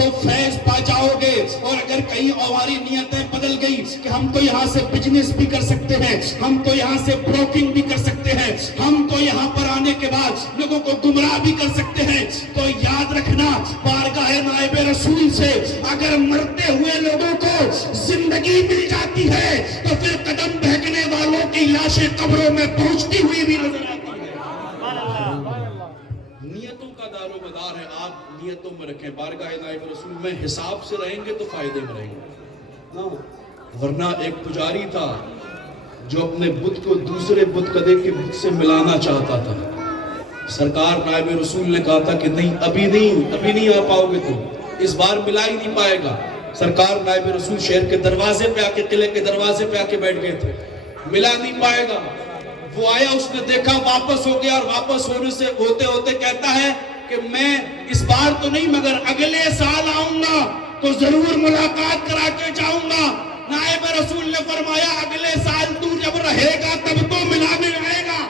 تو فیض پا جاؤ گے. اور اگر کہیں ہماری نیتیں بدل گئی کہ ہم تو یہاں سے بزنس بھی کر سکتے ہیں, ہم تو یہاں سے بروکنگ بھی کر سکتے ہیں, ہم تو یہاں پر آنے کے بعد لوگوں کو گمراہ بھی کر سکتے ہیں, تو یاد رکھنا بارگاہ نائب رسول سے اگر مرتے ہوئے لوگوں کو زندگی مل جاتی ہے تو پھر قدم بہکنے والوں کی لاشیں قبروں میں پہنچتی ہوئی بھی نظر آتی ہے. نیتوں کا دار و مدار ہے, آپ نیتوں میں رکھیں. بارگاہ نائب رسول میں حساب سے رہیں گے تو فائدے میں رہیں گے. ورنہ ایک پجاری تھا جو اپنے بت کو دوسرے بت کدے کے بت سے ملانا چاہتا تھا. سرکار نائب رسول نے کہا تھا کہ نہیں, ابھی نہیں آ پاؤ گے, تم اس بار ملا ہی نہیں پائے گا. سرکار نائب رسول شہر کے دروازے پہ آ کے, قلعے کے دروازے پہ آ کے بیٹھ گئے تھے, ملا نہیں پائے گا. وہ آیا, اس نے دیکھا, واپس ہو گیا, اور واپس ہونے سے ہوتے ہوتے کہتا ہے کہ میں اس بار تو نہیں مگر اگلے سال آؤں گا تو ضرور ملاقات کرا کے جاؤں گا. نائب رسول نے فرمایا اگلے سال تو جب رہے گا تب تو ملانے آئے گا,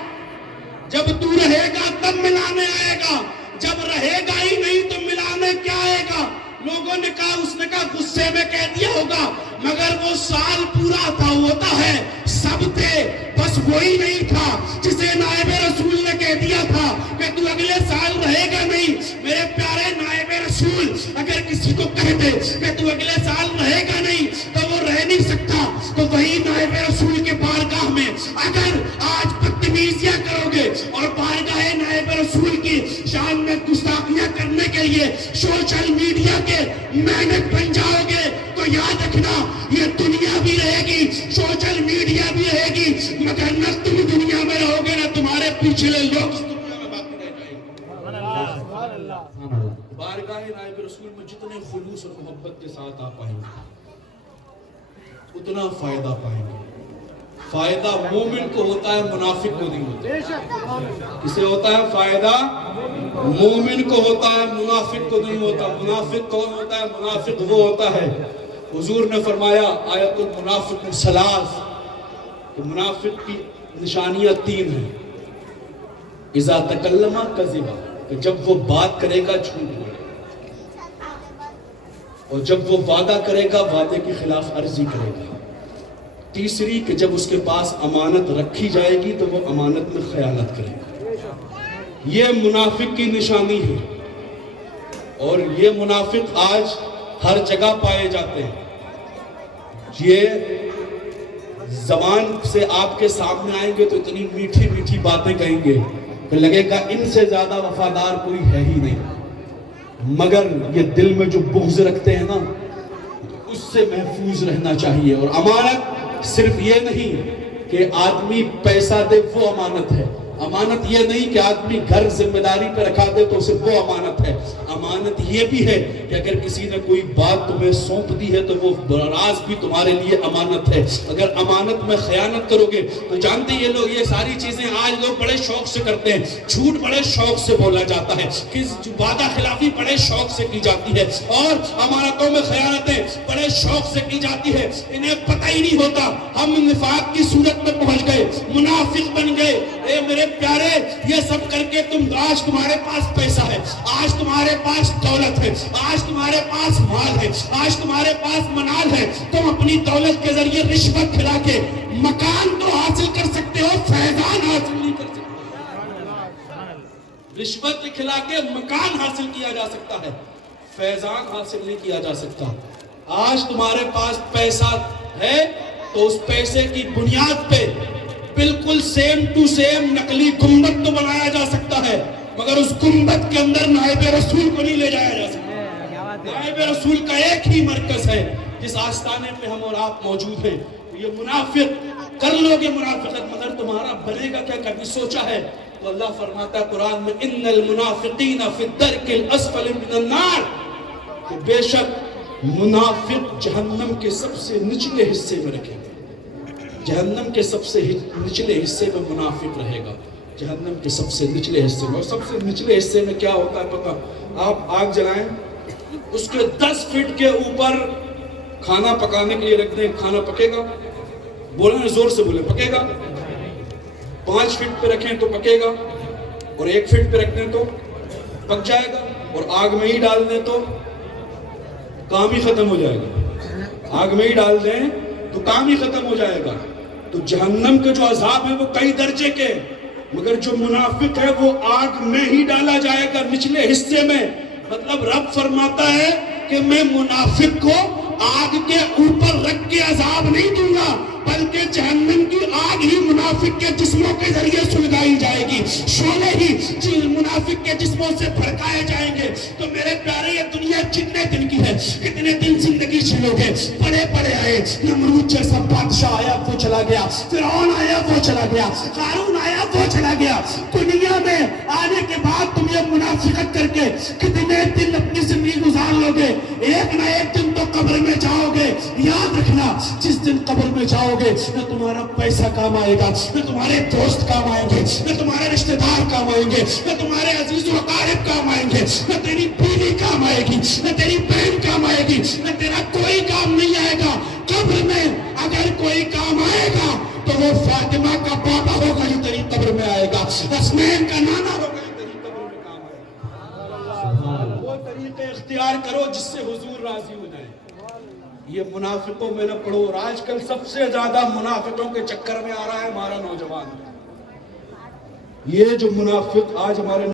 جب تو رہے گا تب ملانے آئے گا, جب رہے گا ہی نہیں تو ملانے کیا آئے گا. لوگوں نے کہا, اس نے کہا غصے میں کہہ دیا ہوگا مگر وہ سال پورا تھا, ہوتا ہے سب تھے, بس وہی نہیں تھا جسے نائب رسول نے کہہ دیا تھا کہ تو اگلے سال رہے گا نہیں. میرے پیارے نائب رسول اگر کسی کو کہہ دے کہ تو اگلے سال رہے گا نہیں تو وہ رہ نہیں سکتا, تو وہی نائب رسول کے بارگاہ میں اگر آج بدتمیزیاں کرو گے اور بارگاہ نائب رسول کی شان میں گستاخیاں کرنے کے لیے سوشل میڈیا کے مینٹ بن جاؤ گے تو یاد رکھنا یہ دنیا بھی رہے گی, سوشل میڈیا بھی رہے گی, مگر نہ تم دنیا میں رہو گے نہ تمہارے پچھلے لوگ اس دنیا میں باقی رہ جائیں گے. بارگاہ نائب رسول میں جتنے خلوص اور محبت کے ساتھ آپ پائیں گے اتنا فائدہ پائیں گے. فائدہ مومن کو ہوتا ہے, منافق کو نہیں ہوتا. کسے ہوتا ہے فائدہ؟ مومن کو ہوتا ہے, منافق کو نہیں ہوتا. منافق کون ہوتا ہے؟ منافق وہ ہوتا ہے, حضور نے فرمایا آیت المنافق ثلاث, کہ منافق کی نشانیاں 3 ہیں. اذا تکلم کذبا, کہ جب وہ بات کرے گا جھوٹ بولے گا, اور جب وہ وعدہ کرے گا وعدے کی خلاف ورزی کرے گا. تیسری کہ جب اس کے پاس امانت رکھی جائے گی تو وہ امانت میں خیانت کرے گا. یہ منافق کی نشانی ہے, اور یہ منافق آج ہر جگہ پائے جاتے ہیں. یہ زبان سے آپ کے سامنے آئیں گے تو اتنی میٹھی میٹھی باتیں کہیں گے کہ لگے گا ان سے زیادہ وفادار کوئی ہے ہی نہیں, مگر یہ دل میں جو بغض رکھتے ہیں نا اس سے محفوظ رہنا چاہیے. اور امانت صرف یہ نہیں کہ آدمی پیسہ دے وہ امانت ہے, امانت یہ نہیں کہ آدمی گھر ذمہ داری پہ رکھا دے تو اسے وہ امانت ہے. امانت یہ بھی ہے کہ اگر کسی نے کوئی بات تمہیں سونپ دی ہے تو وہ راز بھی تمہارے لیے امانت ہے. اگر امانت میں خیانت کرو گے تو جانتے یہ لوگ, یہ ساری چیزیں آج لوگ بڑے شوق سے کرتے ہیں. جھوٹ بڑے شوق سے بولا جاتا ہے, وعدہ خلافی بڑے شوق سے کی جاتی ہے, اور امانتوں میں خیانتیں بڑے شوق سے کی جاتی ہے. انہیں پتہ ہی نہیں ہوتا ہم نفاق کی صورت میں پہنچ گئے, منافق بن گئے. اے میرے پیارے, یہ سب کر کے آج تمہارے پاس پیسہ ہے, آج تمہارے پاس دولت ہے, آج تمہارے پاس مال ہے, آج تمہارے پاس منال ہے, تم اپنی دولت کے ذریعے رشوت کھلا کے مکان تو حاصل کر سکتے ہو, فیضان حاصل نہیں کر سکتے. رشوت کھلا کے مکان حاصل کیا جا سکتا ہے, فیضان حاصل نہیں کیا جا سکتا. آج تمہارے پاس پیسہ ہے تو اس پیسے کی بنیاد پہ بالکل سیم ٹو سیم نقلی گنبد تو بنایا جا سکتا ہے, مگر اس گنبد کے اندر نائب رسول کو نہیں لے جایا جا سکتا. نائب رسول کا ایک ہی مرکز ہے جس آستانے پہ ہم اور آپ موجود ہیں. یہ منافق کر لو گے منافقت, مگر تمہارا بنے گا کیا کبھی سوچا ہے؟ تو اللہ فرماتا ہے قرآن میں ان المنافقین فی الدرک الاسفل من النار, کہ بے شک منافق جہنم کے سب سے نچلے حصے میں رکھے گا. جہنم کے سب سے نچلے حصے میں منافق رہے گا, جہنم کے سب سے نچلے حصے میں. اور سب سے نچلے حصے میں کیا ہوتا ہے پتہ؟ آپ آگ جلائیں, اس کے 10 فٹ کے اوپر کھانا پکانے کے لیے رکھ دیں, کھانا پکے گا؟ بولیں زور سے بولیں, پکے گا؟ 5 فٹ پہ رکھیں تو پکے گا, اور 1 فٹ پہ رکھ دیں تو پک جائے گا, اور آگ میں ہی ڈال دیں تو کام ہی ختم ہو جائے گا. آگ میں ہی ڈال دیں تو کام ہی ختم ہو جائے گا. تو جہنم کے جو عذاب ہیں وہ کئی درجے کے، مگر جو منافق ہے وہ آگ میں ہی ڈالا جائے گا، نچلے حصے میں. مطلب رب فرماتا ہے کہ میں منافق کو آگ کے اوپر رکھ کے عذاب نہیں دوں گا، بلکہ جہنم کی آگ ہی منافق کے جسموں کے ذریعے سلگائی جائے گی، شعلے ہی منافق کے جسموں سے بھڑکائے جائیں گے. تو میرے پیارے یہ دنیا کتنے دن کی ہے، کتنے دن زندگی جیو گے. پڑے پڑے آئے، نمرود جیسا بادشاہ آیا وہ چلا گیا، فرعون آیا وہ چلا گیا، قارون آیا وہ چلا گیا. دنیا میں آنے کے بعد تم یہ منافقت کر کے کتنے دن اپنی زندگی گزار لو گے. ایک نہ ایک دن تو قبر میں جاؤ گے. یاد رکھنا، جس دن قبر میں جاؤ گے نہ تمہارا پیسہ کام آئے گا، نہ تمہارے دوست کام آئیں گے، نہ تمہارے رشتہ دار کام آئیں گے، نہ تمہارے عزیز و اقارب کام آئیں گے، نہ تیری بیوی کام آئے گی، نہ تیری بہن کام آئے گی، نہ تیرا کوئی کام نہیں آئے گا. قبر میں اگر کوئی کام آئے گا تو وہ فاطمہ کا بابا ہوگا جو تیری قبر میں آئے گا، حسنین کا نانا ہوگا جو تیری قبر میں کام آئے گا. وہ طریقے اختیار کرو جس سے حضور راضی ہو جائے. یہ منافقوں میں نہ پڑو. اور آج کل سب سے زیادہ منافقوں کے چکر میں آ رہا ہے ہمارا نوجوان. یہ جو منافق آج ہمارے